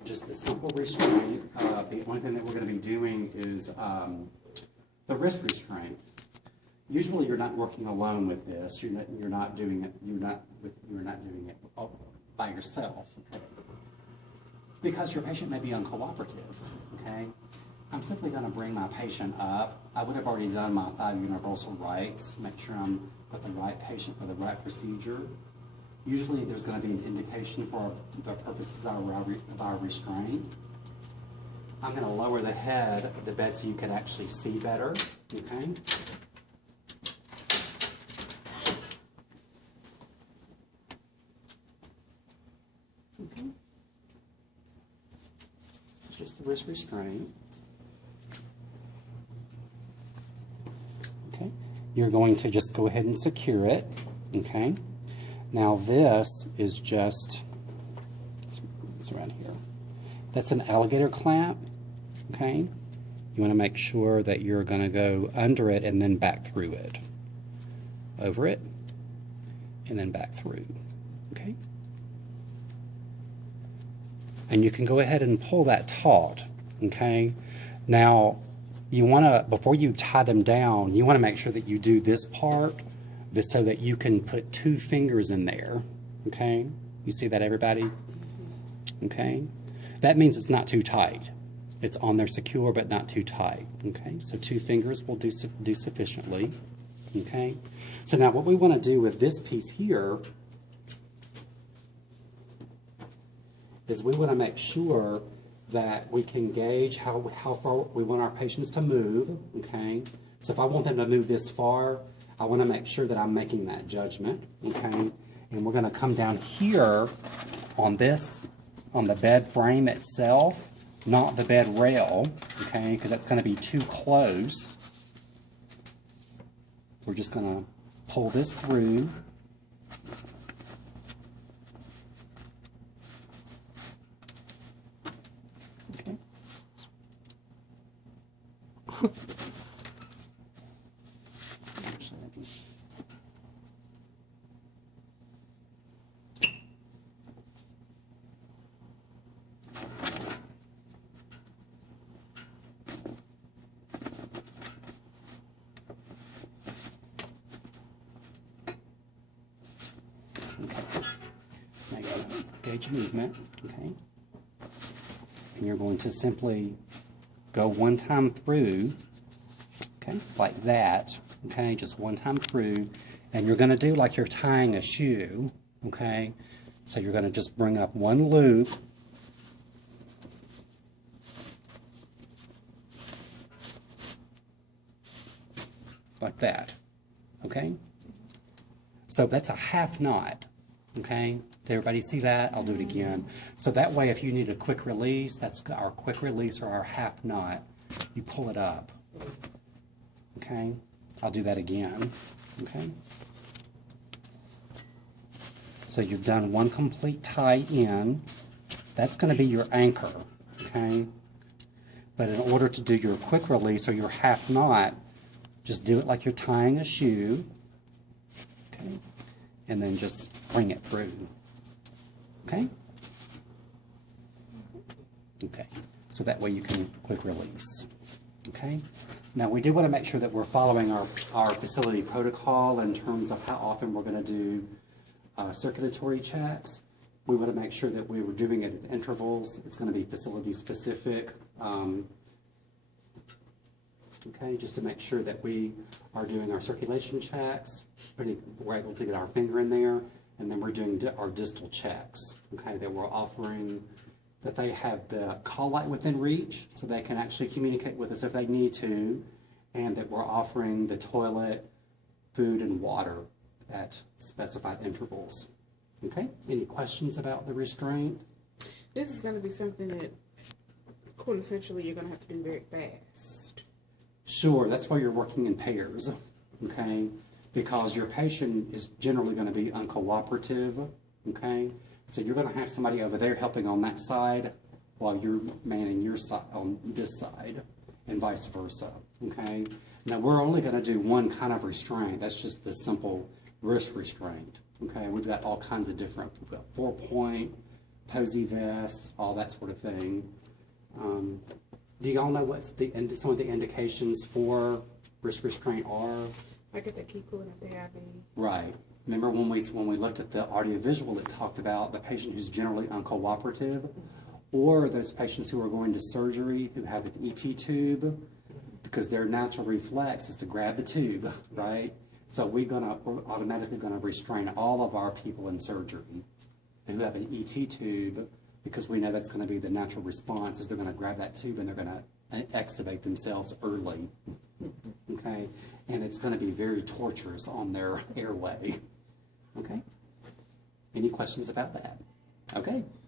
just the simple restraint. The only thing that we're going to be doing is the wrist restraint. Usually, you're not working alone with this. You're not doing it. You're not doing it by yourself, okay? Because your patient may be uncooperative. Okay, I'm simply going to bring my patient up. I would have already done my 5 universal rights. Make sure I'm with the right patient for the right procedure. Usually, there's going to be an indication for the purposes of our restraint. I'm going to lower the head of the bed so you can actually see better. Okay. Okay. This is just the wrist restraint. Okay. You're going to just go ahead and secure it. Okay. Now this is just, it's around here. That's an alligator clamp. Okay. You want to make sure that you're going to go under it and then back through it. Over it and then back through. Okay. And you can go ahead and pull that taut, okay? Now, you want to, before you tie them down, you want to make sure that you do this part so that you can put 2 fingers in there, okay? You see that, everybody? Okay? That means it's not too tight. It's on there secure, but not too tight, okay? So 2 fingers will do sufficiently, okay? So now what we want to do with this piece here is we want to make sure that we can gauge how far we want our patients to move, okay? So if I want them to move this far, I want to make sure that I'm making that judgment, okay? And we're going to come down here on this, on the bed frame itself, not the bed rail, okay? Because that's going to be too close. We're just going to pull this through. Gauge movement, okay? And you're going to simply go one time through, okay, like that, okay, just one time through, and you're going to do like you're tying a shoe, okay? So you're going to just bring up one loop, like that, okay? So that's a half knot, okay? Did everybody see that? I'll do it again. So that way, if you need a quick release, that's our quick release or our half knot. You pull it up. Okay? I'll do that again. Okay? So you've done one complete tie in. That's going to be your anchor. Okay? But in order to do your quick release or your half knot, just do it like you're tying a shoe. Okay? And then just bring it through. Okay? Okay. So that way you can quick release. Okay? Now we do want to make sure that we're following our facility protocol in terms of how often we're going to do circulatory checks. We want to make sure that we were doing it at intervals. It's going to be facility specific. Okay, just to make sure that we are doing our circulation checks. We're able to get our finger in there. And then we're doing our distal checks, okay, that we're offering, that they have the call light within reach, so they can actually communicate with us if they need to, and that we're offering the toilet, food, and water at specified intervals. Okay, any questions about the restraint? This is going to be something that, quintessentially, you're going to have to do very fast. Sure, that's why you're working in pairs, okay? Because your patient is generally going to be uncooperative, okay? So you're going to have somebody over there helping on that side while you're manning your side on this side, and vice versa, okay? Now, we're only going to do one kind of restraint. That's just the simple wrist restraint, okay? We've got all kinds of different, we've got 4-point, posy vests, all that sort of thing. Do y'all know what some of the indications for wrist restraint are? Like if they keep pulling up the IV. Right. Remember when we looked at the audiovisual, it talked about the patient who's generally uncooperative, or those patients who are going to surgery who have an ET tube, because their natural reflex is to grab the tube, right? So we're automatically gonna restrain all of our people in surgery who have an ET tube, because we know that's gonna be the natural response, is they're gonna grab that tube and they're gonna extubate themselves early, okay? And it's gonna be very torturous on their airway, okay? Any questions about that? Okay.